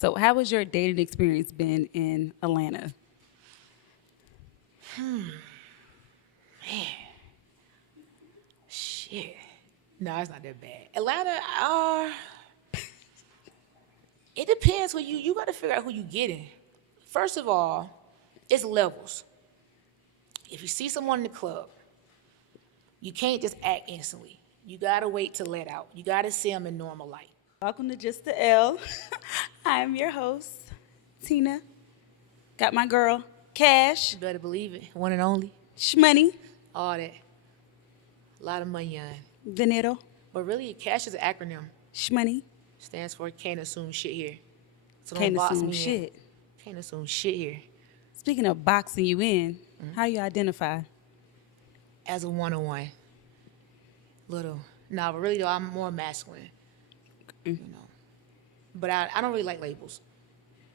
So how has your dating experience been in Atlanta? Shit. No, it's not that bad. Atlanta, it depends who you got to figure out who you getting. First of all, it's levels. If you see someone in the club, you can't just act instantly. You gotta wait to let out. You gotta see them in normal light. Welcome to Just the L. I'm your host, Tina. Got my girl, Cash, You better believe it. One and only. Shmoney, All that. A lot of money on. Dinero, But really, CASH is an acronym. Shmoney. Stands for can't assume shit here. So Can't box assume me in. shit. Can't assume shit here. Speaking of boxing you in, how you identify? As a one-on-one. Little. Nah, but really though, I'm more masculine. You know. But I don't really like labels.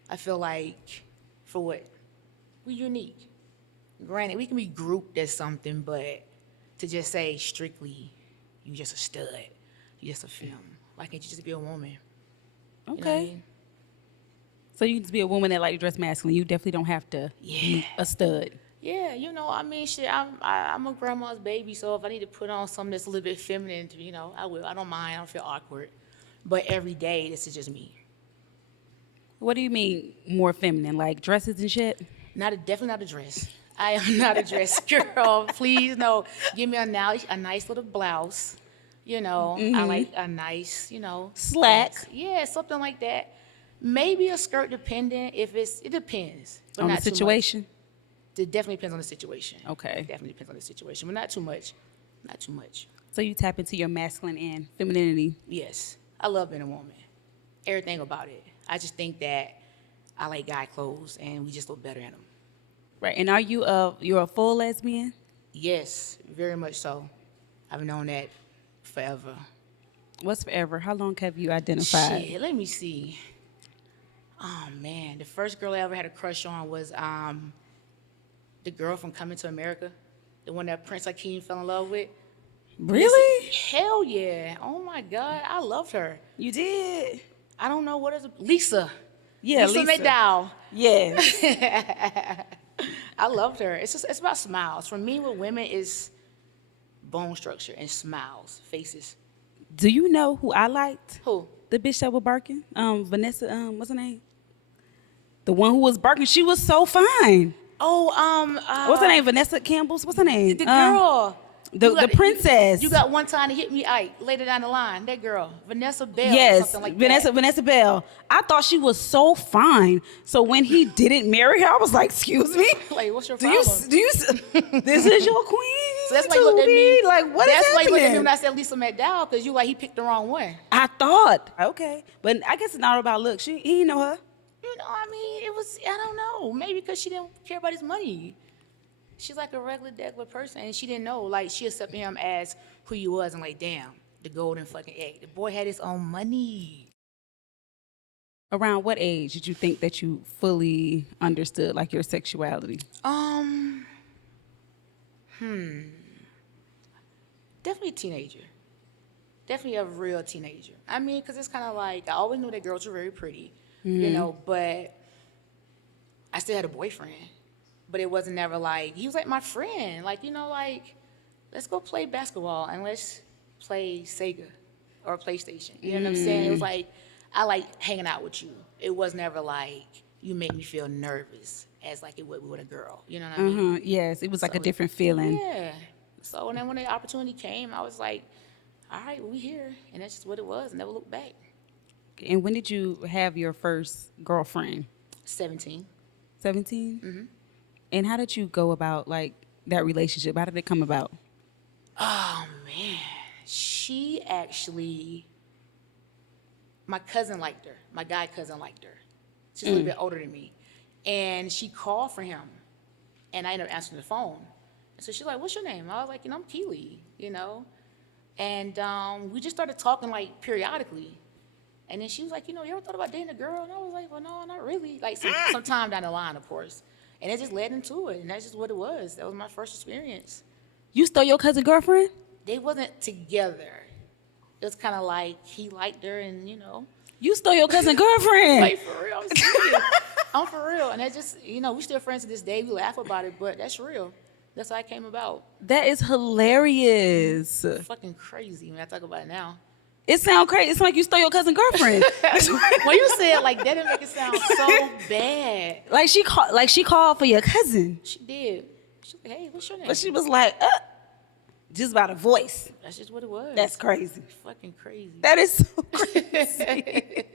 I feel like, for what? We're unique. Granted, we can be grouped as something, but to just say strictly, you just a stud, you just a film. Why can't you just be a woman? Okay. You know what I mean? So you can just be a woman that like dress masculine. You definitely don't have to be a stud. Yeah, I mean, shit, I'm a grandma's baby, so if I need to put on something that's a little bit feminine, I will. I don't mind. I don't feel awkward. But every day, this is just me. What do you mean more feminine? Like dresses and shit? Definitely not a dress. I am not a dress girl. Please, no. Give me a nice little blouse. I like a nice, Slack. pants. Yeah, something like that. Maybe a skirt, depending. It depends. But On not the too much. situation? It definitely depends on the situation. Okay. Definitely depends on the situation, but not too much. Not too much. So you tap into your masculine and femininity. Yes, I love being a woman. Everything about it. I just think that I like guy clothes, and we just look better in them. Right. And are you're a full lesbian? Yes, very much so. I've known that forever. What's forever? How long have you identified? Shit, let me see. Oh man, the first girl I ever had a crush on was the girl from Coming to America, the one that Prince Akeem fell in love with. Really? Hell yeah! Oh my God, I loved her. You did? I don't know what is it. Lisa. Yeah, Lisa Lisa. McDowell. Yes. I loved her. It's about smiles. For me, with women, is bone structure and smiles, faces. Do you know who I liked? Who? The bitch that was barking? Vanessa, what's her name? The one who was barking, she was so fine. Oh, What's her name? Vanessa Campbell's? What's her name? The girl. The princess. You got one time to hit me out later down the line. That girl, Vanessa Bell. Yes, Something like Vanessa Bell. I thought she was so fine. So when he didn't marry her, I was like, "Excuse me, that. Like, what's your do problem? you? This is your queen? So that's why you looked at me. Like, what is That's why you looked at me happening? when I said Lisa McDowell, because he picked the wrong one. I thought, okay, but I guess it's not about looks. He didn't know her. I mean, I don't know. Maybe because she didn't care about his money. She's like a regular person, and she didn't know. Like, she accepted him as who he was, and like, damn, the golden fucking egg. The boy had his own money. Around what age did you think that you fully understood like your sexuality? Definitely a teenager. Definitely a real teenager. I mean, because it's kind of like, I always knew that girls were very pretty, but I still had a boyfriend. But it wasn't never like, he was like my friend. Like, let's go play basketball and let's play Sega or PlayStation. You know what I'm saying? It was like, I like hanging out with you. It was never like, you make me feel nervous as like it would with a girl. You know what I mean? Yes, it was like a different feeling. Yeah. So then when the opportunity came, I was like, all right, we here. And that's just what it was. Never looked back. And when did you have your first girlfriend? 17. 17? Mm-hmm. And how did you go about like that relationship? How did it come about? Oh man, she actually, my cousin liked her. My guy cousin liked her. She's a little bit older than me. And she called for him. And I ended up answering the phone. And so she's like, what's your name? I was like, I'm Keely, And we just started talking like periodically. And then she was like, you ever thought about dating a girl? And I was like, well, no, not really. Like sometime down the line, of course. And it just led into it. And that's just what it was. That was my first experience. You stole your cousin's girlfriend? They wasn't together. It was kind of like he liked her and, You stole your cousin girlfriend. Like, for real, I'm serious. I'm for real. And that just, we still friends to this day. We laugh about it, but that's real. That's how it came about. That is hilarious. Fucking crazy when I talk about it now. It sounds crazy. It's like you stole your cousin girlfriend. When you say it like that, it make it sound so bad. Like she called for your cousin. She did. She was like, hey, what's your name? But she was like, just by the voice. That's just what it was. That's crazy. Fucking crazy. That is so crazy.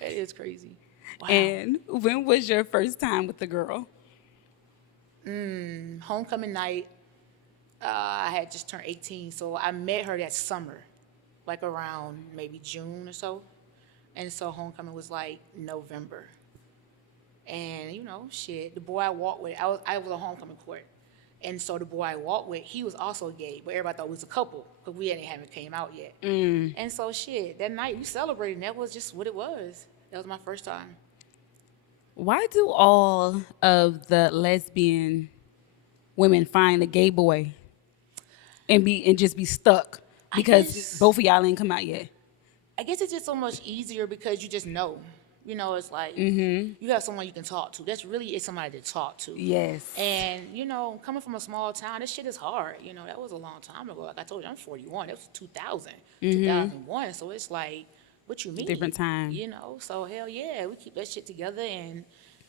That is crazy. Wow. And when was your first time with the girl? Homecoming night, I had just turned 18, so I met her that summer, like around maybe June or so. And so homecoming was like November. And, shit, the boy I walked with, I was on homecoming court. And so the boy I walked with, he was also gay, but everybody thought we was a couple because we haven't came out yet. And so, shit, that night we celebrated, and that was just what it was. That was my first time. Why do all of the lesbian women find a gay boy and just be stuck because both of y'all ain't come out yet? I guess it's just so much easier because you just know. It's like you have someone you can talk to. That's really is somebody to talk to. Yes. And, coming from a small town, this shit is hard. That was a long time ago. Like I told you, I'm 41. That was 2000, 2001. So it's like, what you mean? Different time. So hell yeah, we keep that shit together. And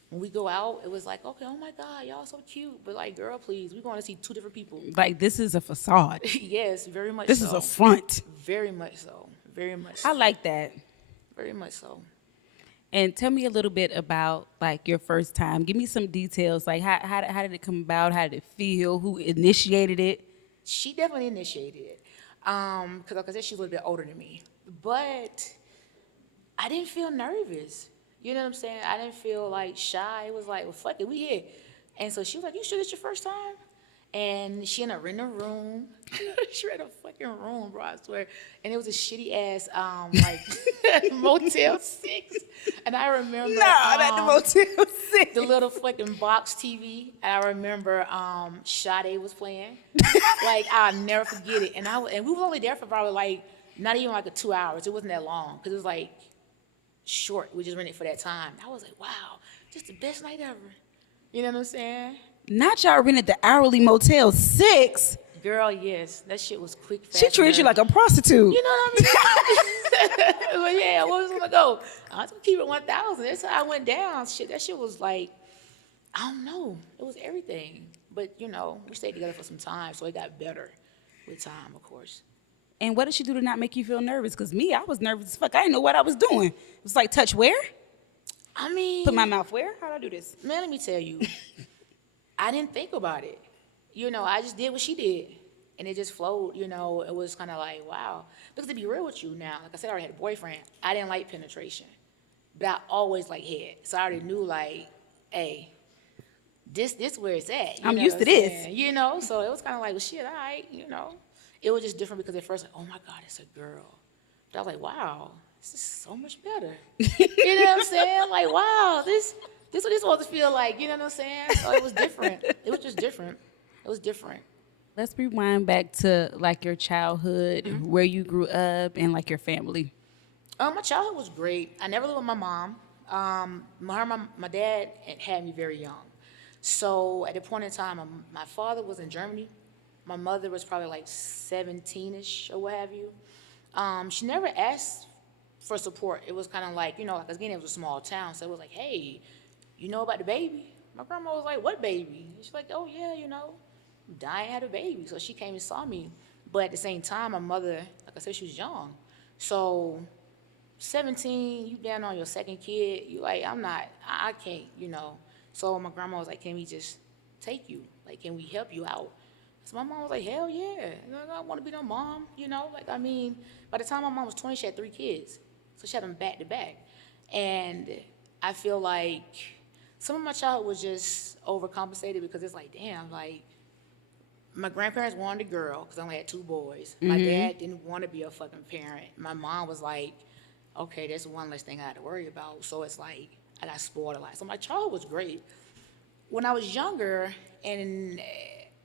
when we go out, it was like, okay, oh my God, y'all so cute. But like, girl, please, we're going to see two different people. Like, this is a facade. Yes, very much This so. is a front. Very much so. Very much so. I like that. Very much so. And tell me a little bit about, like, your first time. Give me some details. Like, how did it come about? How did it feel? Who initiated it? She definitely initiated it. Because like I said, she's a little bit older than me. But I didn't feel nervous. You know what I'm saying? I didn't feel, like, shy. It was like, well, fuck it, we here. And so she was like, you sure this your first time? And she ended up renting a room. She rented a fucking room, bro, I swear. And it was a shitty ass, like, Motel 6. And I remember. Not the Motel 6. The little fucking box TV. And I remember Sade was playing. Like, I'll never forget it. And we was only there for probably, like, not even like 2 hours. It wasn't that long. Because it was, like, short. We just rented it for that time. I was like, wow, just the best night ever. You know what I'm saying? Not y'all rented the hourly Motel 6. Girl, yes. That shit was quick, fast. She treated you like a prostitute. You know what I mean? Well, yeah, what was gonna go? I was gonna keep it 1,000. That's how I went down. Shit, that shit was like, I don't know. It was everything. But, we stayed together for some time, so it got better with time, of course. And what did she do to not make you feel nervous? Because me, I was nervous as fuck. I didn't know what I was doing. It was like, touch where? I mean. Put my mouth where? How'd I do this? Man, let me tell you. I didn't think about it. I just did what she did. And it just flowed, It was kind of like, wow. Because to be real with you now, like I said, I already had a boyfriend. I didn't like penetration. But I always like head. So I already knew, like, hey, this where it's at. I'm used to this. So it was kind of like, well, shit, all right, It was just different because at first, like, oh, my God, it's a girl. But I was like, wow, this is so much better. You know what I'm saying? Like, wow, this what this supposed to feel like. You know what I'm saying? So it was different. It was just different. It was different. Let's rewind back to, like, your childhood, where you grew up, and, like, your family. My childhood was great. I never lived with my mom. My dad had me very young. So at the point in time, my father was in Germany. My mother was probably like 17-ish or what have you. She never asked for support. It was kind of like, like, again, it was a small town. So it was like, hey, you know about the baby? My grandma was like, what baby? She's like, oh, yeah, Diane had a baby. So she came and saw me. But at the same time, my mother, like I said, she was young. So 17, you down on your second kid, you like, I can't, So my grandma was like, can we just take you? Like, can we help you out? So my mom was like, hell yeah. I want to be no mom, by the time my mom was 20, she had 3 kids. So she had them back to back. And I feel like some of my childhood was just overcompensated because it's like, damn, like, my grandparents wanted a girl because I only had 2 boys. My dad didn't want to be a fucking parent. My mom was like, okay, that's one less thing I had to worry about. So it's like, I got spoiled a lot. So my childhood was great. When I was younger and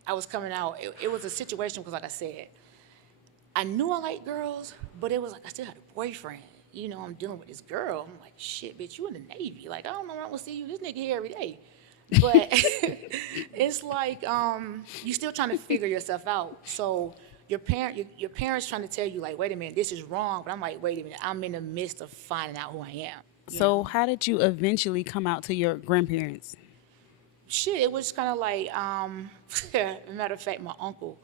I was coming out, it was a situation because, like I said, I knew I liked girls, but it was like I still had a boyfriend. I'm dealing with this girl. I'm like, shit, bitch, you in the Navy. Like, I don't know when I'm gonna see you. This nigga here every day. But it's like you still trying to figure yourself out. So your parents trying to tell you like, wait a minute, this is wrong. But I'm like, wait a minute, I'm in the midst of finding out who I am. So how did you eventually come out to your grandparents? Shit, it was kind of like matter of fact, my uncle.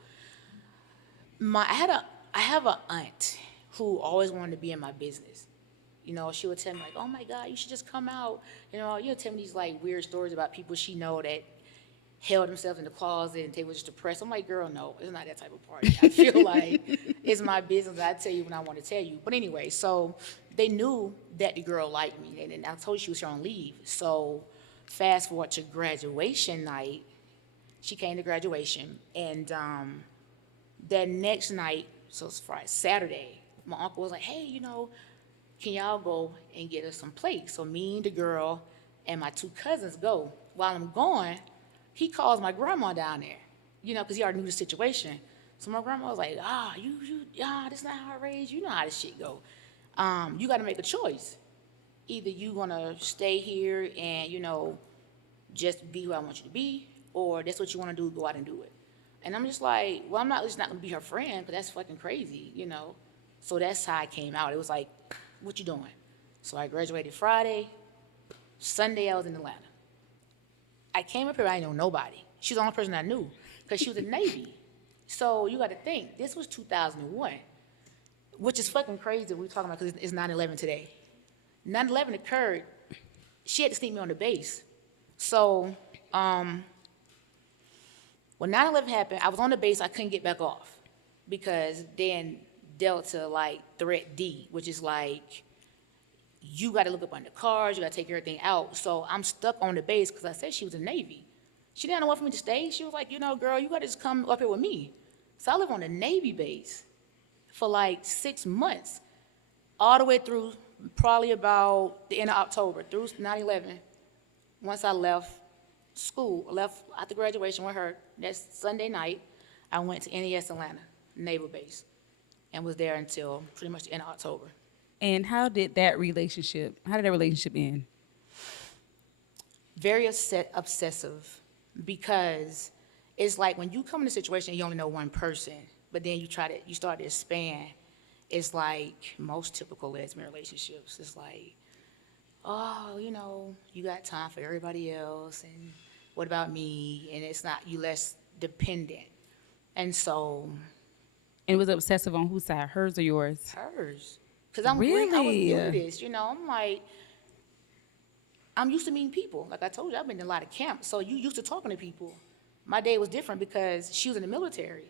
I have an aunt who always wanted to be in my business. She would tell me like, "Oh my God, you should just come out." You'll tell me these like weird stories about people she know that held themselves in the closet and they were just depressed. I'm like, girl, no, it's not that type of party. I feel like it's my business. I tell you when I want to tell you. But anyway, so they knew that the girl liked me, and I told you she was here on leave. So fast forward to graduation night, she came to graduation, and that next night, so it's Friday, Saturday, my uncle was like, hey, can y'all go and get us some plates? So me, the girl, and my two cousins go. While I'm going, he calls my grandma down there, because he already knew the situation. So my grandma was like, this not how I raised you. You know how this shit go. You got to make a choice. Either you gonna stay here and, just be who I want you to be, or that's what you want to do, go out and do it. And I'm just like, well, I'm not just not gonna be her friend, but that's fucking crazy. So that's how I came out. It was like, what you doing? So I graduated Friday. Sunday I was in Atlanta. I came up here, I didn't know nobody. She's the only person I knew because she was in the Navy. So you got to think, this was 2001, which is fucking crazy we're talking about because it's 9/11 today. 9/11 occurred, she had to sneak me on the base. So when 9/11 happened, I was on the base, I couldn't get back off because then Delta like threat D, which is like, you got to look up on the cars, you got to take everything out. So I'm stuck on the base because I said she was in the Navy. She didn't want for me to stay. She was like, girl, you got to just come up here with me. So I live on the Navy base for like 6 months, all the way through probably about the end of October, through 9/11. Once I left school, left after graduation with her, that Sunday night, I went to NES Atlanta, Naval Base, and was there until pretty much the end of October. And how did that relationship end? Very obsessive, because it's like when you come in a situation you only know one person, but then you start to expand. It's like most typical lesbian relationships. It's like, oh, you got time for everybody else, and what about me? And it's not, you less dependent. And so And was it obsessive on whose side, hers or yours? hers. Because I was Really? new to this, I'm like, I'm used to meeting people. Like I told you, I've been in a lot of camps. So you used to talking to people. My day was different because she was in the military.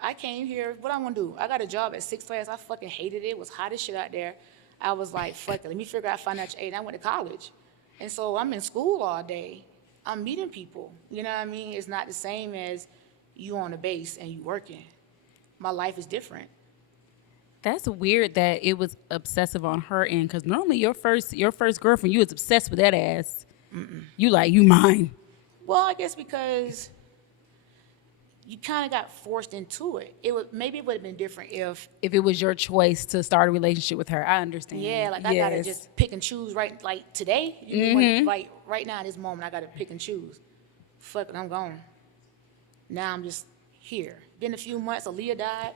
I came here, what I want to do? I got a job at Six Flags. I fucking hated it. It was hot as shit out there. I was like, fuck it, let me figure out financial aid. I went to college. And so I'm in school all day. I'm meeting people. You know what I mean? It's not the same as you on the base and you working. My life is different. That's weird that it was obsessive on her end, because normally your first girlfriend, you was obsessed with that ass. You like, you mine. Well, I guess because you kind of got forced into it. Maybe it would have been different if It was your choice to start a relationship with her. I understand. yeah, like I gotta just pick and choose right. Like today, like right now, this moment, I gotta pick and choose. Fuck it, I'm gone. Now I'm just here. Been a few months. Aaliyah died.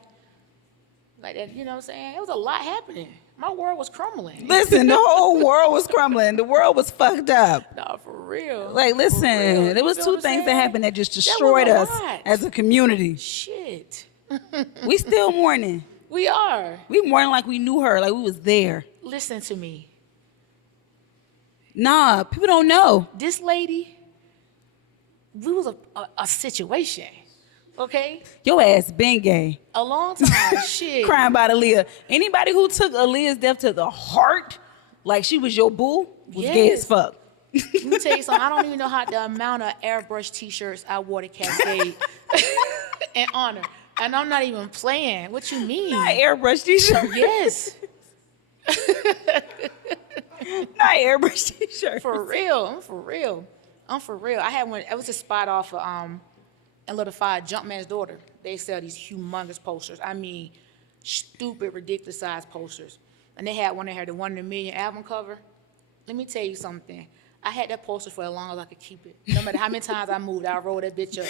Like that, you know what I'm saying? It was a lot happening. My world was crumbling. Listen, the whole world was crumbling. The world was fucked up. No, for real. Like, listen, For real. there was You know two what I'm things that saying? happened that just That was destroyed a us lot. as a community. Shit. We still mourning. We are. We mourning like we knew her, like we was there. Listen to me. Nah, people don't know. This lady, we was a situation. Okay? Your ass been gay. A long time. Shit. Crying about Aaliyah. Anybody who took Aaliyah's death to the heart, like she was your boo, was gay as Yes. fuck. Let me tell you something. I don't even know how the amount of airbrush T-shirts I wore to Cascade in honor. And I'm not even playing. What you mean? Not airbrush t-shirt. Yes. Not airbrush t-shirt. For real. I'm for real. I had one. It was a spot off of in Little Five, Jumpman's Daughter. They sell these humongous posters. I mean, stupid, ridiculous sized posters. and they had one that had the One in a Million album cover. Let me tell you something. I had that poster for as long as I could keep it. No matter how many times I moved, I rolled that bitch up.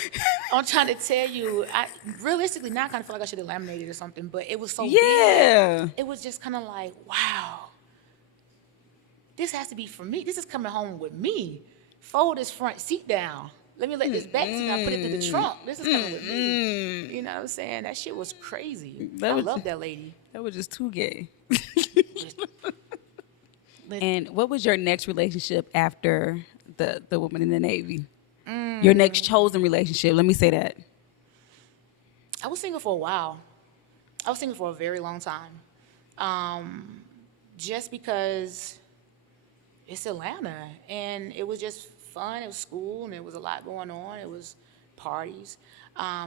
I'm trying to tell you, I realistically now I kind of feel like I should have laminated or something, but it was so big. Yeah. It was just kind of like, wow, this has to be for me. This is coming home with me. Fold this front seat down. Let me let this back seat down, put it through the trunk. This is coming with me. You know what I'm saying? That shit was crazy. I love that lady. That was just too gay. Listen, And what was your next relationship after the woman in the Navy? Your next chosen relationship. Let me say that. I was single for a while. I was single for a very long time. Just because it's Atlanta and it was just fun. It was school and there was a lot going on. It was parties.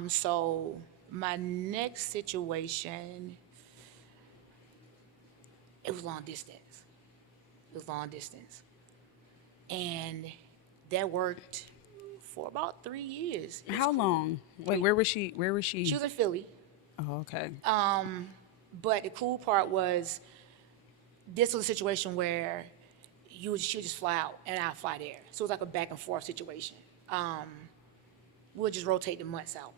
So my next situation, it was long distance. It was long distance. And that worked for about 3 years. It was How cool. long? Wait, where was she? Where was she? She was in Philly. Oh, okay. But the cool part was this was a situation where she would just fly out and I'd fly there. So it was like a back and forth situation. We'll just rotate the months out,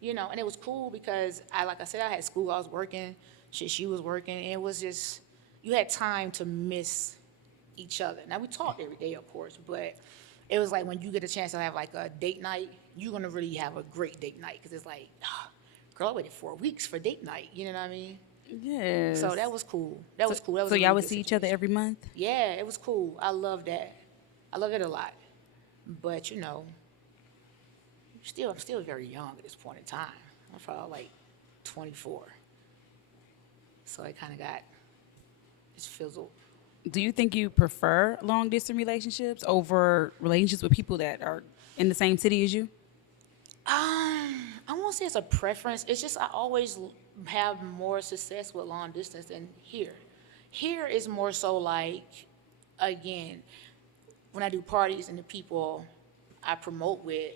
and it was cool because like I said, I had school, I was working, she was working, and it was just, you had time to miss each other. Now we talked every day, of course, but it was like when you get a chance to have like a date night, you're gonna really have a great date night because it's like, girl, I waited 4 weeks for date night. You know what I mean? Yes. So that was cool. That was cool. That was So a y'all really would good see each other situation. every month? Yeah, it was cool. I love that. I love it a lot. But I'm still very young at this point in time. I'm probably like 24. So it kind of it's fizzled. Do you think you prefer long distance relationships over relationships with people that are in the same city as you? I won't say it's a preference. It's just I always have more success with long distance than here. Here is more so like, again, when I do parties and the people I promote with,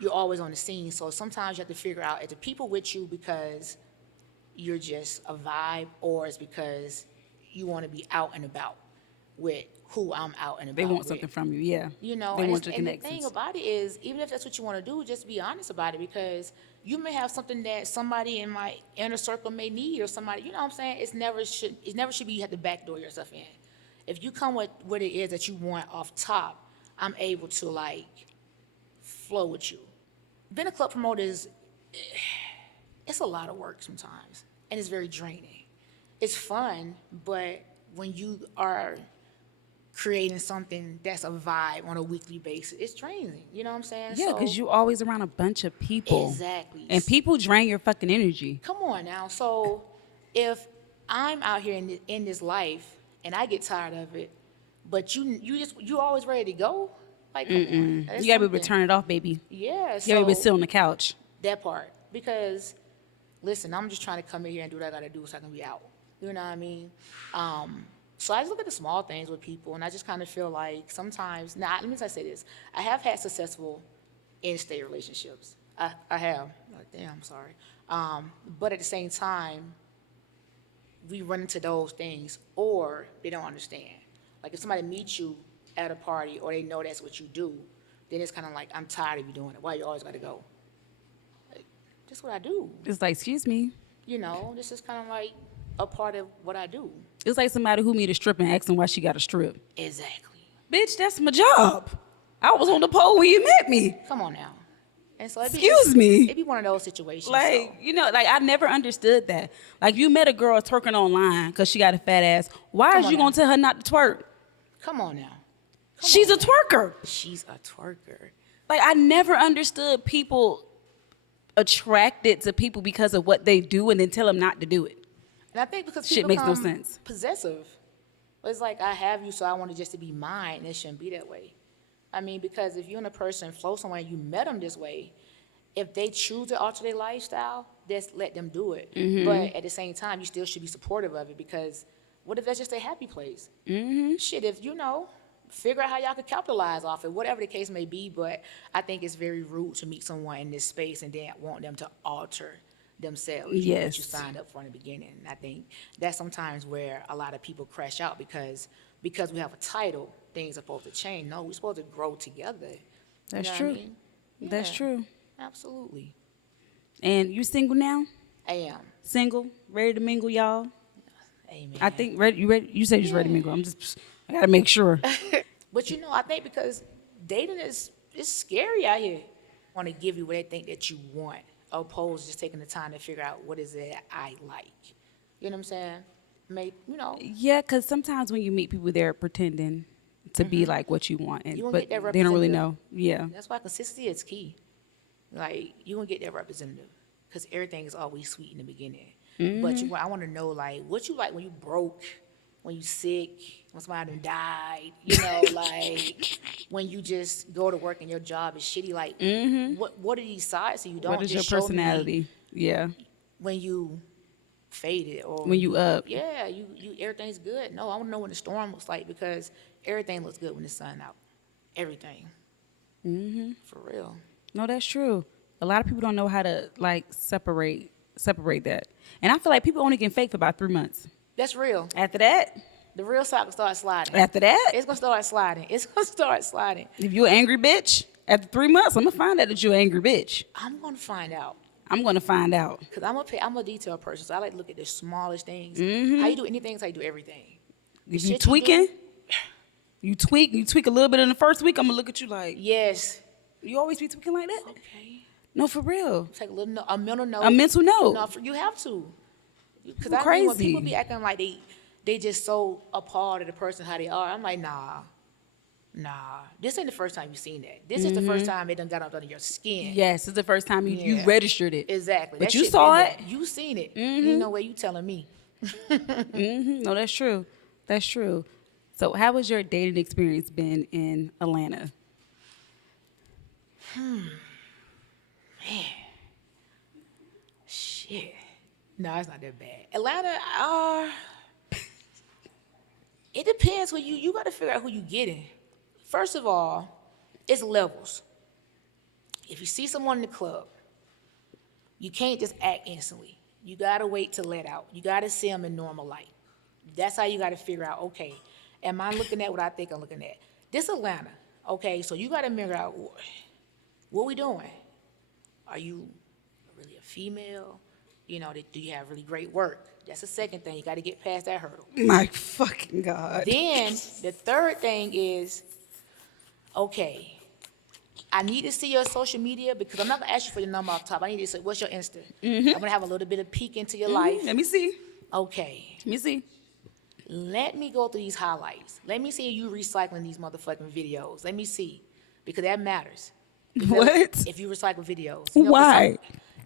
you're always on the scene. So sometimes you have to figure out, is the people with you because you're just a vibe, or it's because you want to be out and about with who I'm out and about They want with. something from you, yeah. You know, They and, want your and the thing connections. about it is, even if that's what you want to do, just be honest about it, because you may have something that somebody in my inner circle may need, or somebody, you know what I'm saying? It never should be you have to backdoor yourself in. If you come with what it is that you want off top, I'm able to like flow with you. Being a club promoter it's a lot of work sometimes, and it's very draining. It's fun, but when you are creating something that's a vibe on a weekly basis, it's draining. You know what I'm saying? Yeah, because So, you always around a bunch of people. exactly. And people drain your fucking energy. Come on now. So if I'm out here in this life and I get tired of it, but you always ready to go, like come on. That's You gotta be able to something. turn it off, baby. Yeah. You gotta be So able to sit on the couch. that part, because listen, I'm just trying to come in here and do what I gotta do so I can be out. You know what I mean? So I just look at the small things with people, and I just kind of feel like sometimes. Now, let me say this: I have had successful in-state relationships. I have. Like, damn, I'm sorry. But at the same time, we run into those things, or they don't understand. Like if somebody meets you at a party, or they know that's what you do, then it's kind of like, I'm tired of you doing it. Why you always got to go? Like, that's what I do. It's like, excuse me. This is kind of like a part of what I do. It's like somebody who meet a stripper and ask them why she got a strip. Exactly. Bitch, that's my job. I was on the pole when you met me. Come on now. And so Excuse me. It'd be one of those situations. Like, so. I never understood that. Like, you met a girl twerking online because she got a fat ass. Why Come is on you now. going to tell her not to twerk? Come on now. She's a twerker. She's a twerker. Like, I never understood people attracted to people because of what they do and then tell them not to do it. And I think because Shit people makes no become sense. possessive. It's like, I have you, so I want it just to be mine, and it shouldn't be that way. I mean, because if you and a person flow somewhere and you met them this way, if they choose to alter their lifestyle, just let them do it. But at the same time, you still should be supportive of it, because what if that's just a happy place? Shit, if figure out how y'all could capitalize off it, whatever the case may be. But I think it's very rude to meet someone in this space and then want them to alter themselves. What you Yes. signed up for in the beginning. And I think that's sometimes where a lot of people crash out because we have a title, things are supposed to change. No, we're supposed to grow together. You That's know true. what I mean? That's Yeah, true. absolutely. And you single now? I am. Single, ready to mingle, y'all? Amen. I think ready. You ready? You said you're ready to Yeah. mingle. I gotta make sure. But I think because dating is scary out here. Want to give you what they think that you want, opposed to just taking the time to figure out what is it I like. You know what I'm saying? Yeah, because sometimes when you meet people, they're pretending to be like what you want, You and won't but get that they don't really representative. know. Yeah. That's why consistency is key. Like you gonna get that representative because everything is always sweet in the beginning. But I want to know like what you like when you broke, when you sick, when somebody done died. Like when you just go to work and your job is shitty. Like what are these sides? So you What don't is your just show me personality? Yeah. when you faded or When you up. yeah you everything's good. No, I want to know when the storm looks like because everything looks good when the sun out. Everything. For real. No, that's true. A lot of people don't know how to like separate that, and I feel like people only can fake for about 3 months. That's real. After that, The real side will start sliding. after that, It's gonna start sliding. It's gonna start sliding. if you're an angry bitch, after 3 months, I'm gonna find out that you're an angry bitch. I'm gonna find out I'm gonna find out. because I'm a detail person, so I like to look at the smallest things. Mm-hmm. How you do anything is how you do everything. The If you shit you tweaking, do- you tweak a little bit in the first week. I'm gonna look at you like Yes. you always be tweaking like that. Okay. No, for real. Take a little a mental note. A mental note. No, you have to. Because You I mean, when crazy. people be acting like they just so a part of the person how they are, I'm like, nah. This ain't the first time you've seen that. This is the first time it done got up under your skin. Yes, it's the first time you Yeah. registered it. Exactly. But That you shit saw been it. there. You seen it. You know what you telling me. No, that's true. That's true. So, how has your dating experience been in Atlanta? Shit. No, it's not that bad. Atlanta, it depends who you got to figure out who you getting. First of all, it's levels. If you see someone in the club, you can't just act instantly. You got to wait to let out. You got to see them in normal light. That's how you got to figure out, okay, am I looking at what I think I'm looking at? This Atlanta, okay, so you got to figure out what we doing. Are you really a female? Do you have really great work? That's the second thing. You got to get past that hurdle. My fucking God. Then the third thing is, okay, I need to see your social media because I'm not gonna ask you for your number off the top. I need to say, what's your Insta? I'm gonna have a little bit of peek into your life. Let me see. Okay, Let me see. let me go through these highlights. Let me see you recycling these motherfucking videos. Let me see, because that matters. What? If you recycle videos. 'cause Why?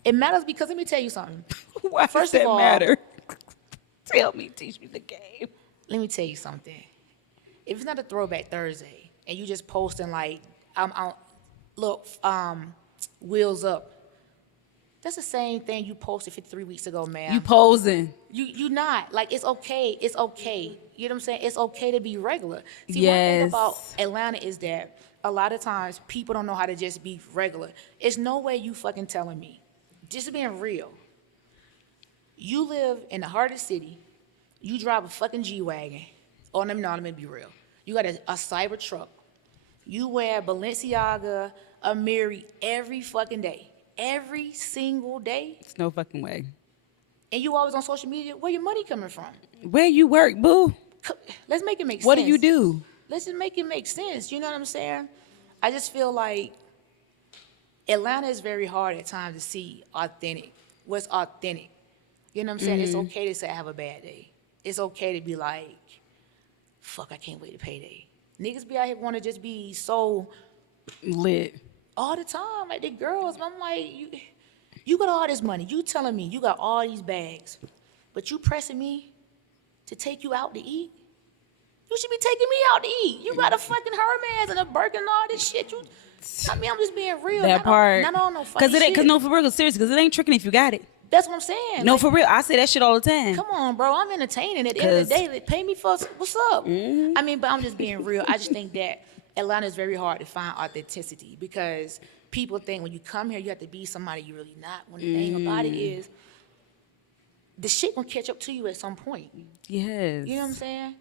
It matters because let me tell you something. Why First does of that all- matter? Tell me, teach me the game. Let me tell you something. If it's not a throwback Thursday and you just posting like, look, wheels up. That's the same thing you posted 53 weeks ago, man. You posing. You not like it's okay. It's okay. You know what I'm saying? It's okay to be regular. See, one Yes. thing about Atlanta is that a lot of times people don't know how to just be regular. It's no way you fucking telling me. Just being real. You live in the heart of the city. You drive a fucking G-Wagon. Oh, let me be real. You got a cyber truck. You wear Balenciaga, a Miri every fucking day. Every single day. It's no fucking way. And you always on social media. Where your money coming from? Where you work, boo? Let's make it make sense. What do you do? Let's just make it make sense. You know what I'm saying? I just feel like Atlanta is very hard at times to see authentic. What's authentic? You know what I'm saying? It's okay to say I have a bad day. It's okay to be like, fuck, I can't wait to payday. Niggas be out here want to just be so Lit. all the time. Like the girls, I'm like, you got all this money. You telling me you got all these bags, but you pressing me to take you out to eat? You should be taking me out to eat. You got a fucking Hermes and a Birkin and all this shit. I'm just being real. That part. Not on no funny Cause it ain't. shit. Cause no, for real. Serious. Cause it ain't tricking if you got it. That's what I'm saying. No, Like, for real. I say that shit all the time. come on, bro. I'm entertaining. At the end of the 'Cause- day, like, pay me for what's up. I mean, but I'm just being real. I just think that Atlanta is very hard to find authenticity because people think when you come here, you have to be somebody you're really not. When the thing about it is, the shit gonna catch up to you at some point. Yes. You know what I'm saying?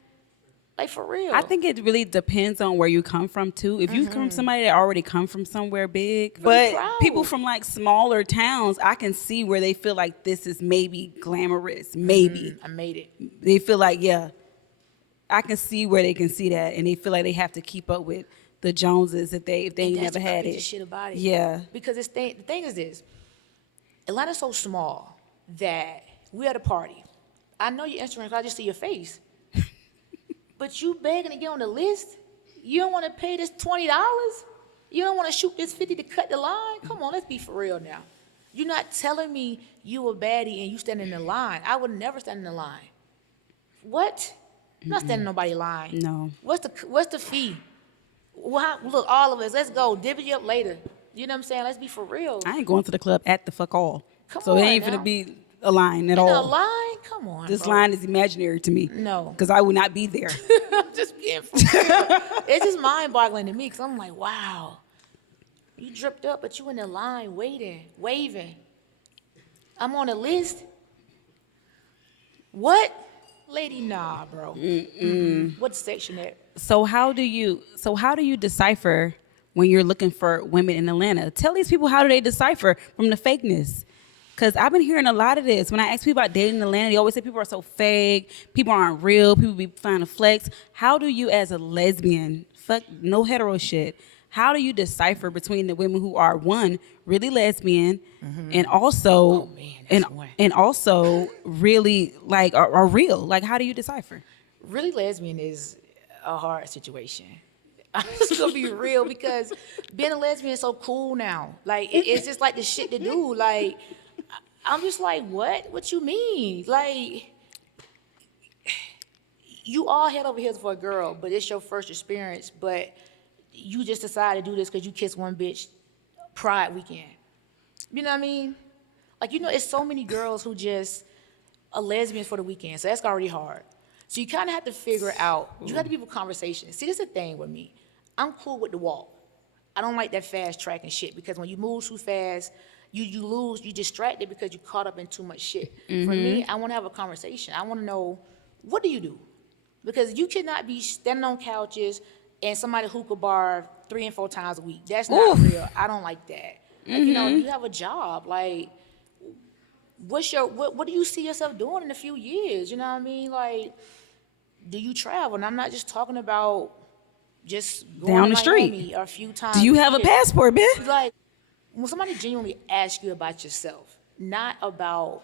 Like, for real. I think it really depends on where you come from too. If you come from somebody that already come from somewhere big, but proud. people from like smaller towns, I can see where they feel like this is maybe glamorous. Maybe I made it. they feel like, yeah, I can see where they can see that, and they feel like they have to keep up with the Joneses if they And ain't that's never the had crazy it. shit about it. Yeah. Because the thing is this: Atlanta's so small that we at a party. I know your Instagram 'cause I just see your face. But you begging to get on the list? You don't want to pay this $20? You don't want to shoot this 50 to cut the line? Come on, let's be for real now. You're not telling me you a baddie and you stand in the line. I would never stand in the line. What? I'm not standing in nobody's line. No. What's the fee? Well, look, all of us, let's go. Divvy up later. You know what I'm saying? Let's be for real. I ain't going to the club at the fuck all. Come So it on ain't now. gonna be a line at In a all. line? Come on. This bro. line is imaginary to me. No. Because I would not be there. I'm just being for real. It's just mind-boggling to me because I'm like, wow, you dripped up, but you in the line waiting, waving. I'm on the list. What? Lady, nah, bro. What section that? So how do you decipher when you're looking for women in Atlanta? Tell these people, how do they decipher from the fakeness? Because I've been hearing a lot of this. When I ask people about dating in Atlanta, they always say people are so fake, people aren't real, people be trying to flex. How do you, as a lesbian, fuck no hetero shit, how do you decipher between the women who are, one, really lesbian, and also and also really like are real? Like, how do you decipher? Really, lesbian is a hard situation. I'm just gonna be real because being a lesbian is so cool now. Like, it's just like the shit to do. Like, I'm just like, what? What you mean? Like, you all head over heels for a girl, but it's your first experience. But you just decided to do this because you kissed one bitch Pride weekend. You know what I mean? Like, it's so many girls who just are lesbians for the weekend, so that's already hard. So you kind of have to figure out, you have to have a conversation. See, this is the thing with me. I'm cool with the walk. I don't like that fast track and shit because when you move too fast, you lose, you distracted because you caught up in too much shit. For me, I want to have a conversation. I want to know, what do you do? Because you cannot be standing on couches and somebody hookah bar 3 and 4 times a week. That's not real. I don't like that. Like, you have a job. Like, what do you see yourself doing in a few years? You know what I mean? Like, do you travel? And I'm not just talking about just going Down to the street. Miami a few times. Do you have a passport, bitch? Like, when somebody genuinely asks you about yourself, not about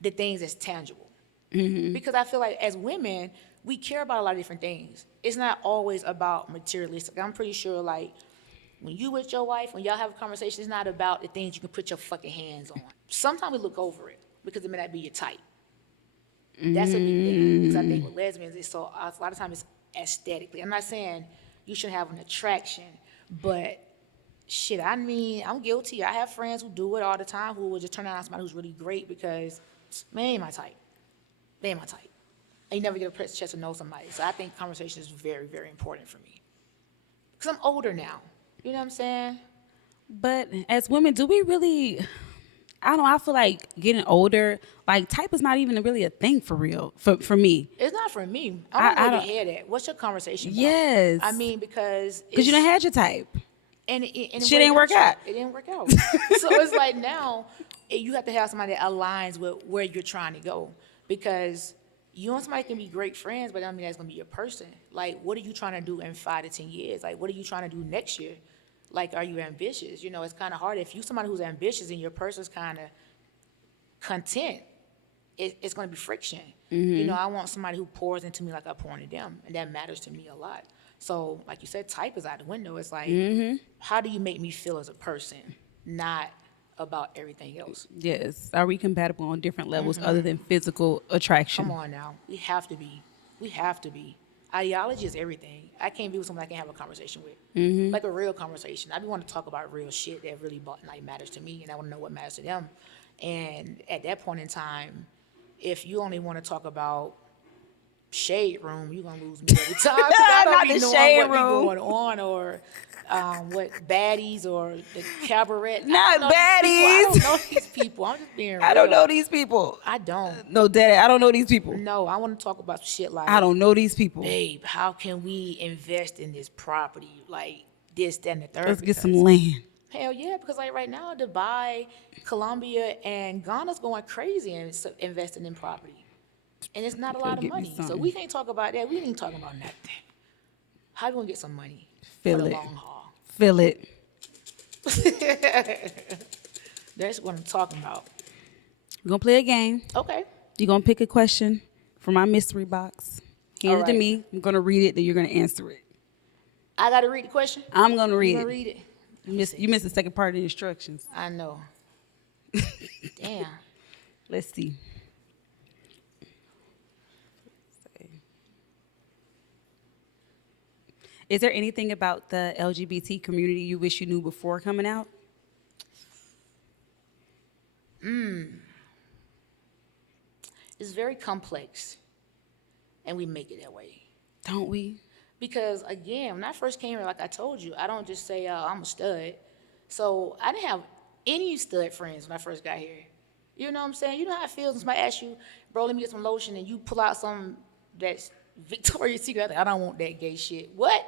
the things that's tangible. Because I feel like as women, we care about a lot of different things. It's not always about materialistic. I'm pretty sure, like, when you with your wife, when y'all have a conversation, it's not about the things you can put your fucking hands on. Sometimes we look over it because it may not be your type. That's a big thing. Because I think with lesbians, it's so a lot of times it's aesthetically. I'm not saying you shouldn't have an attraction, but shit, I mean, I'm guilty. I have friends who do it all the time who will just turn on somebody who's really great because, man, they ain't my type. They ain't my type. And you never get a chance to know somebody. So I think conversation is very, very important for me. Because I'm older now. You know what I'm saying? But as women, do we really? I don't know. I feel like getting older, like type is not even really a thing for real. For me, It's not for me. I don't know where your head at. What's your conversation about? Yes. I mean, because you done had your type. and Shit didn't work out. It didn't work out. So it's like now you have to have somebody that aligns with where you're trying to go. Because you and somebody can be great friends, but I mean that's gonna be your person. Like, what are you trying to do in 5 to 10 years? Like, what are you trying to do next year? Like, are you ambitious? It's kind of hard. If you're somebody who's ambitious and your person's kind of content, it's going to be friction. I want somebody who pours into me like I pour into them, and that matters to me a lot. So, like you said, type is out the window. It's like, how do you make me feel as a person, not about everything else? Yes. Are we compatible on different levels other than physical attraction? Come on now. We have to be. We have to be. Ideology is everything. I can't be with someone I can have a conversation with. Like a real conversation. I be want to talk about real shit that really matters to me, and I want to know what matters to them. And at that point in time, if you only want to talk about Shade Room, you're going to lose me every time. 'Cause I don't Not be the knowing Shade what be Room. going on, or what baddies or the cabaret. Not I don't baddies. know these people. I'm just being real. I don't know these people. I don't. No, Daddy, I don't know these people. No, I want to talk about shit like, I don't know these people. babe, how can we invest in this property? Like this, that, and the third. Let's get some Because- land. Hell yeah, because like right now, Dubai, Colombia, and Ghana's going crazy and investing in property. And it's not a lot of get me money. So something. we can't talk about that. We ain't talking about nothing. How you gonna get some money Feel for the it. long haul? Feel it. That's what I'm talking about. We're going to play a game. Okay. You're going to pick a question from my mystery box. Hand All it to right. me. I'm going to read it, then you're going to answer it. I gotta read the question. I'm going to You read gonna it. read it? You missed the second part of the instructions. I know. Damn. Let's see. Is there anything about the LGBT community you wish you knew before coming out? It's very complex, and we make it that way. Don't we? Because again, when I first came here, like I told you, I don't just say I'm a stud. So I didn't have any stud friends when I first got here. You know what I'm saying? You know how it feels when somebody asks you, bro, let me get some lotion, and you pull out some that's Victoria's Secret. I don't want that gay shit. What?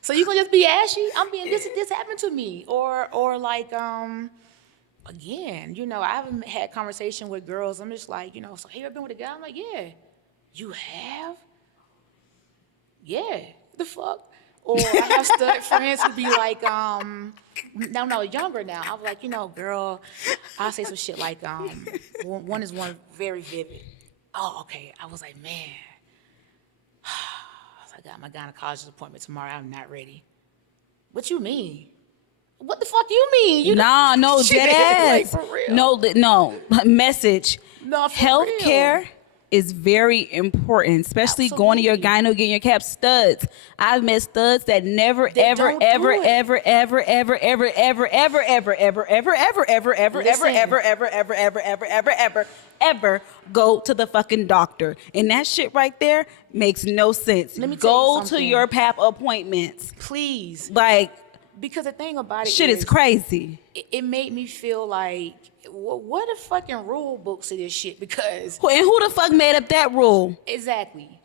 So you gonna just be ashy? I'm being this happened to me, or like again, you know, I haven't had conversation with girls. I'm just like, you know, so hey, you ever been with a guy? I'm like, yeah. You have? Yeah. The fuck? Or I have stud friends who be like, no, younger now. I was like, you know, girl, I'll say some shit like, one is one very vivid. Oh, okay. I was like, man. I got my gynecologist appointment tomorrow. I'm not ready. What you mean? What the fuck you mean? You Nah, no, Shit, dead like, ass. for real. No. Message. No, for Healthcare real. is very important, especially going to your Absolutely. gyno, getting your cap studs. I've met studs that never, They ever, don't do ever, it. ever, ever, ever, ever, ever, ever, ever, ever, ever, ever, ever, ever, ever, Listen. ever, ever, ever, ever, ever, ever, ever, ever go to the fucking doctor. And that shit right there makes no sense. Let me tell you Go to something. your PAP appointments. Please. Like, Because the thing about it shit is crazy. it made me feel like, what a fucking rule books to this shit? Because And who the fuck made up that rule? exactly.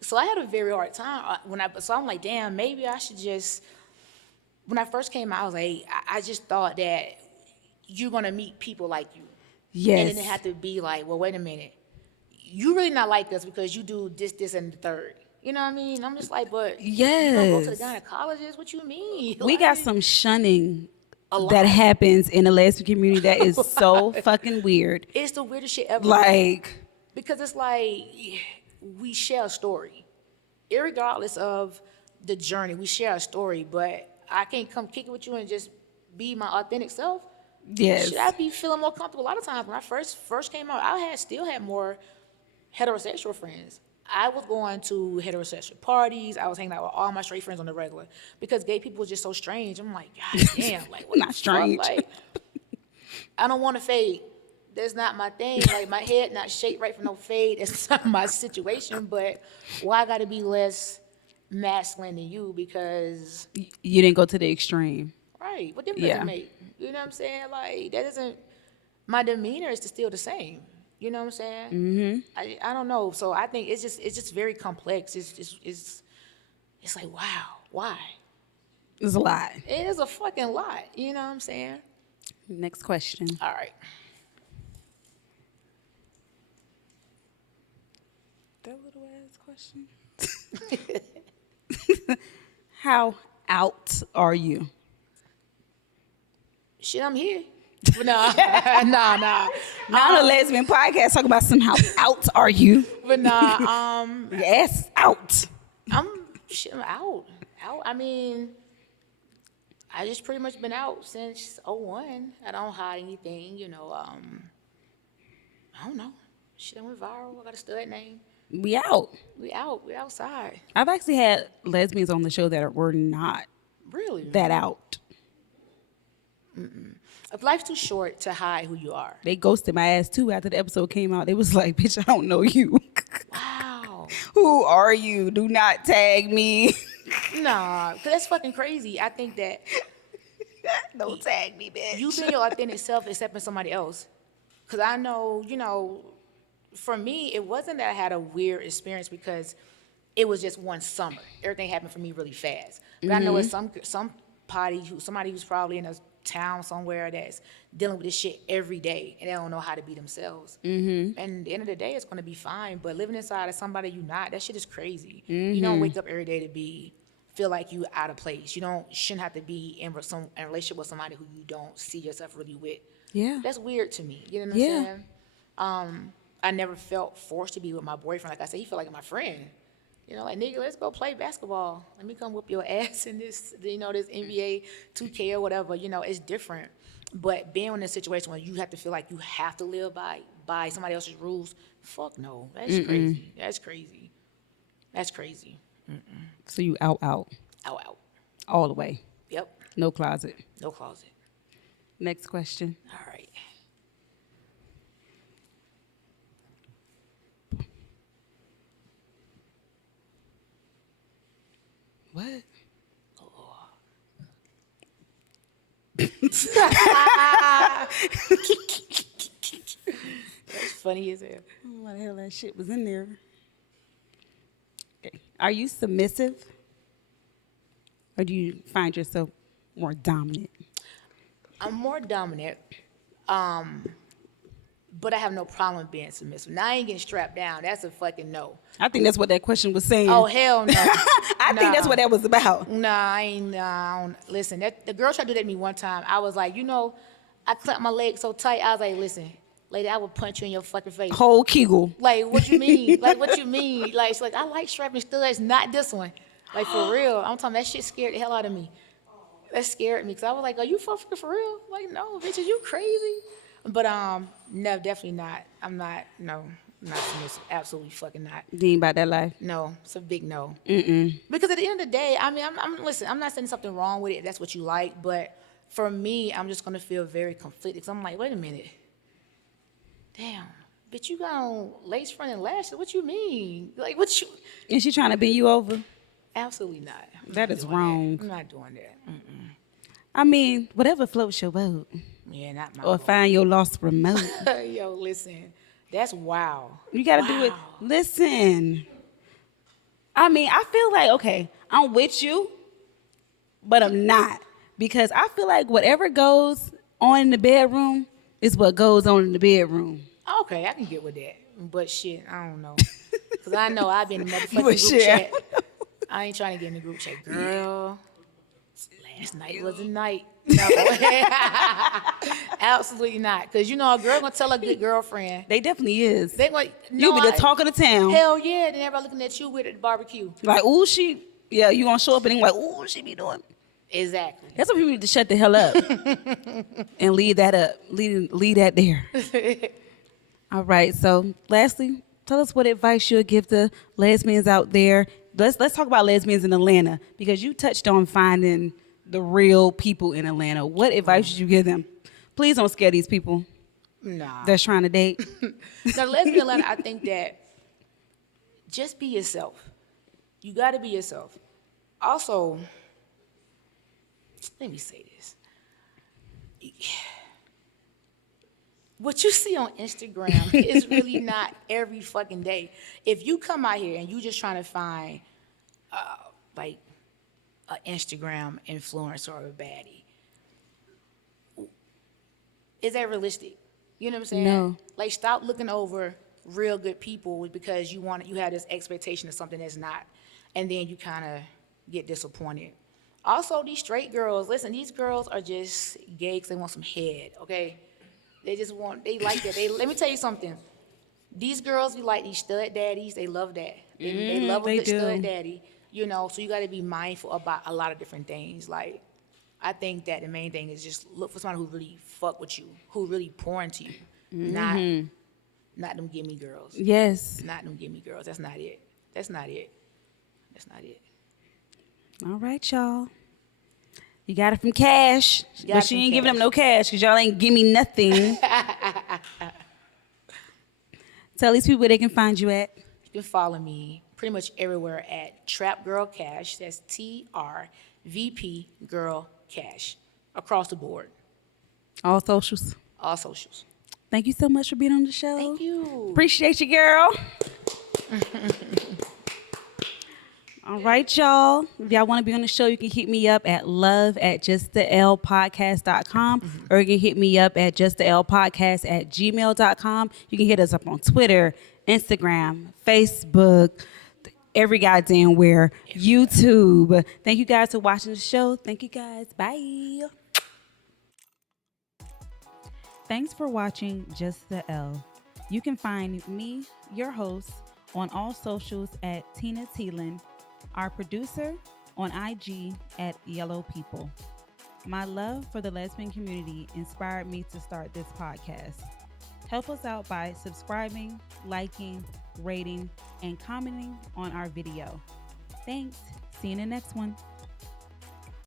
So I had a very hard time so I'm like, damn, maybe I should just. When I first came out, I was like, I just thought that you're gonna meet people like you, Yes. and then it had to be like, well, wait a minute, you really not like us because you do this, and the third. You know what I mean? I'm just like, but you don't go to the Yes. gynecologist. What you mean? We got Like, some shunning a lot. that happens in the lesbian community that is so fucking weird. It's the weirdest shit ever. Like, Because it's like we share a story, irregardless of the journey. We share a story, but I can't come kick it with you and just be my authentic self. yes. Should I be feeling more comfortable? A lot of times when I first came out, I still had more heterosexual friends. I was going to heterosexual parties. I was hanging out with all my straight friends on the regular because gay people were just so strange. I'm like, God damn, like what Not the fuck? strange. Like, I don't want to fade. That's not my thing. Like my head not shaped right for no fade. That's not my situation. But why I got to be less masculine than you? Because You didn't go to the extreme. right, what difference does Yeah. it make? You know what I'm saying? Like that doesn't. My demeanor is still the same. You know what I'm saying? Mm-hmm. I don't know. So I think it's just very complex. It's like wow, why? It's a lot. It is a fucking lot. You know what I'm saying? Next question. All right. That little ass question. How out are you? Shit, I'm here. But nah. On a lesbian podcast talking about some how out are you? But Yes, out. I'm out. I mean, I just pretty much been out since '01. I don't hide anything, you know. I don't know. Shit, I went viral. I got a stud name. We out. We out. We outside. I've actually had lesbians on the show that were not Really? that out. If life's too short to hide who you are. They ghosted my ass too after the episode came out. They was like, bitch, I don't know you. Wow. Who are you? Do not tag me. Nah, because that's fucking crazy. I think that Don't tag me, bitch. you being your authentic self accepting somebody else. Because I know, for me, it wasn't that I had a weird experience because it was just one summer. Everything happened for me really fast. But I know it's somebody who's probably in a town somewhere that's dealing with this shit every day and they don't know how to be themselves. And at the end of the day, it's gonna be fine. But living inside of somebody you're not, that shit is crazy. You don't wake up every day to feel like you out of place. Shouldn't have to be in a relationship with somebody who you don't see yourself really with. Yeah. That's weird to me. You know what I'm saying? I never felt forced to be with my boyfriend. Like I said, he felt like my friend. Like, nigga, let's go play basketball. Let me come whoop your ass in this, this NBA 2K or whatever. It's different. But being in a situation where you have to feel like you have to live by somebody else's rules, fuck no. That's crazy. That's crazy. That's crazy. So you out. Out. All the way. Yep. No closet. No closet. Next question. All right. What? That's funny as hell. What the hell that shit was in there? Okay. Are you submissive? Or do you find yourself more dominant? I'm more dominant, but I have no problem being submissive. Now I ain't getting strapped down. That's a fucking no. I think that's what that question was saying. Oh, hell no. I think that's what that was about. Nah, I ain't. Listen, the girl tried to do that to me one time. I was like, I clamped my leg so tight. I was like, listen, lady, I will punch you in your fucking face. Whole Kegel. Like, what you mean? What you mean? Like, she's like, I like strapping studs, not this one. Like, for real. I'm talking, that shit scared the hell out of me. That scared me, because I was like, are you fucking for real? Like, no, bitch, are you crazy? But, no, definitely not. I'm not submissive. Absolutely fucking not. You ain't about that life? No, it's a big no. Because at the end of the day, I mean, listen, I'm not saying something wrong with it if that's what you like, but for me, I'm just going to feel very conflicted, because I'm like, wait a minute. Damn, bitch, you got on lace front and lashes. What you mean? Like, what you... Is she trying to bend you over? Absolutely not. That is wrong. I'm not doing that. I mean, whatever floats your boat. Yeah, not my Or boat. find your lost remote. Yo, listen, that's wow. You got to do it. Listen. I mean, I feel like, okay, I'm with you, but I'm not. Because I feel like whatever goes on in the bedroom is what goes on in the bedroom. Okay, I can get with that. But shit, I don't know. Because I know I've been in the motherfucking But group shit. chat. I ain't trying to get in the group chat. Girl, last night was a night. No. Absolutely not. Because, a girl going to tell a good girlfriend. They definitely is. They going You be the talk of the town. Hell yeah. Then everybody looking at you with at the barbecue. Like, ooh, yeah, you gonna show up and then like, ooh, she be doing. Exactly. That's what people need to shut the hell up and leave that up. Leave that there. All right. So, lastly, tell us what advice you'll give to lesbians out there. Let's talk about lesbians in Atlanta, because you touched on finding the real people in Atlanta. What advice should you give them? Please don't scare these people Nah. that's trying to date. Now, lesbian Atlanta, I think that just be yourself. You got to be yourself. Also, let me say this. What you see on Instagram is really not every fucking day. If you come out here and you just trying to find, like, an Instagram influencer or a baddie, is that realistic? You know what I'm saying? No. Like, stop looking over real good people because you have this expectation of something that's not, and then you kind of get disappointed. Also, these straight girls, listen, these girls are just gay because they want some head, okay? They like that. Let me tell you something. These girls be like these stud daddies. They love that. They love a good stud daddy. So you got to be mindful about a lot of different things. Like, I think that the main thing is just look for somebody who really fuck with you, who really pour into you, not them gimme girls. Yes. Not them gimme girls. That's not it. That's not it. All right, y'all. You got it from Cash, but she ain't giving them no cash because y'all ain't give me nothing. Tell these people where they can find you at. You can follow me, pretty much everywhere at Trap Girl Cash. That's TRVP Girl Cash. Across the board. All socials. All socials. Thank you so much for being on the show. Thank you. Appreciate you, girl. All right, y'all. If y'all want to be on the show, you can hit me up at love@justthelpodcast.com or you can hit me up at justthelpodcast@gmail.com. You can hit us up on Twitter, Instagram, Facebook, every goddamn where, YouTube. Thank you guys for watching the show. Thank you guys. Bye. Thanks for watching Just the L. You can find me, your host, on all socials at Tina Thielen, our producer on IG at Yellow People. My love for the lesbian community inspired me to start this podcast. Help us out by subscribing, liking, rating, and commenting on our video. Thanks. See you in the next one.